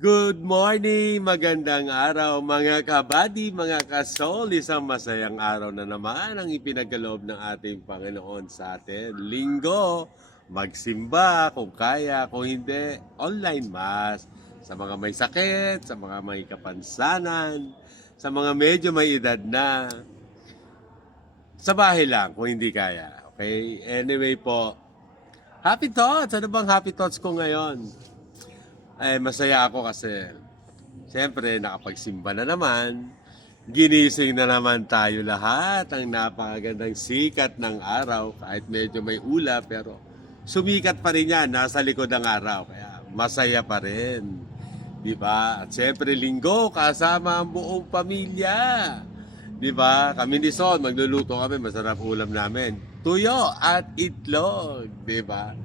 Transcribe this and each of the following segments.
Good morning, magandang araw mga kabady, mga kasol. Isang masayang araw na naman ang ipinagkaloob ng ating Panginoon sa atin. Linggo, magsimba kung kaya, kung hindi, online mass. Sa mga may sakit, sa mga may kapansanan, sa mga medyo may edad na, sa bahay lang kung hindi kaya. Okay? Anyway po, happy thoughts! Ano bang happy thoughts ko ngayon? Masaya ako kasi siyempre nakapagsimba na naman. Ginising na naman tayo lahat. Ang napakagandang sikat ng araw. Kahit medyo may ulap pero sumikat pa rin yan. Nasa likod ng araw. Kaya masaya pa rin. Diba? At siyempre linggo kasama ang buong pamilya. Diba? Kami ni Son, magluluto kami. Masarap ulam namin. Tuyo at itlog. Diba?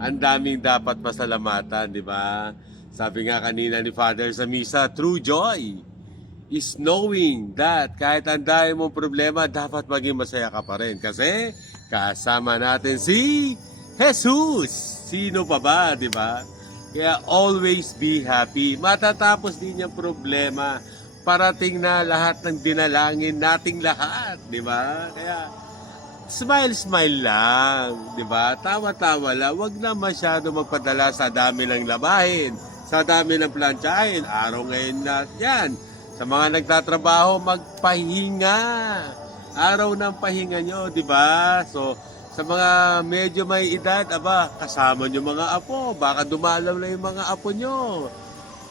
Ang daming dapat pasalamatan. Diba? Sabi nga kanina ni Father sa misa, true joy is knowing that kahit ang dami mong problema, dapat maging masaya ka pa rin. Kasi kasama natin si Jesus. Sino pa ba, di ba? Kaya always be happy. Matatapos din yung problema. Parating na lahat ng dinalangin nating lahat, di ba? Kaya smile lang, di ba? Tawa-tawa lang. Huwag na masyado magpadala sa dami ng labahin, sa dami ng plantsahin. Araw ngayon na yan. Sa mga nagtatrabaho, magpahinga. Araw ng pahinga nyo, di ba? So, sa mga medyo may edad, kasama nyo mga apo. Baka dumalaw na yung mga apo nyo.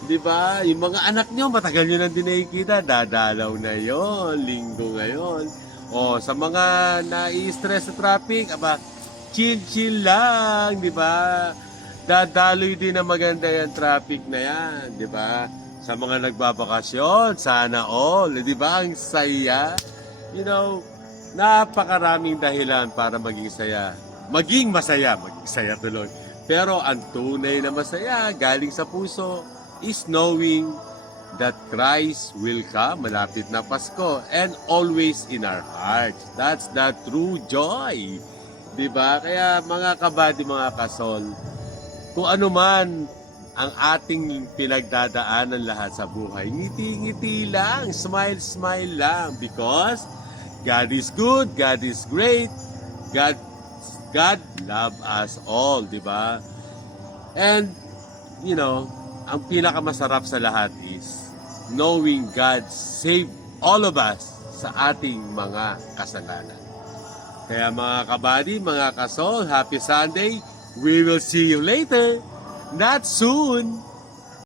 Di ba? Yung mga anak nyo, matagal nyo nang dinakikita. Dadalaw na yon, linggo ngayon. O, sa mga nai-stress sa traffic, chill lang, di ba? Dadaloy din na maganda yung traffic na yan, di ba? Sa mga nagbabakasyon, sana all, di ba? Ang saya. You know, napakaraming dahilan para maging saya. Maging saya tuloy. Pero ang tunay na masaya, galing sa puso, is knowing that Christ will come, malapit na Pasko, and always in our hearts. That's the true joy. Di ba? Kaya mga kabady, mga kasol, kung ano man ang ating pinagdadaanan lahat sa buhay, ngiti-ngiti lang, smile lang, because God is good, God is great, God love us all, di ba? And, you know, ang pinakamasarap sa lahat is knowing God saved all of us sa ating mga kasalanan. Kaya mga kabady, mga kasol, happy Sunday. We will see you later. Not soon.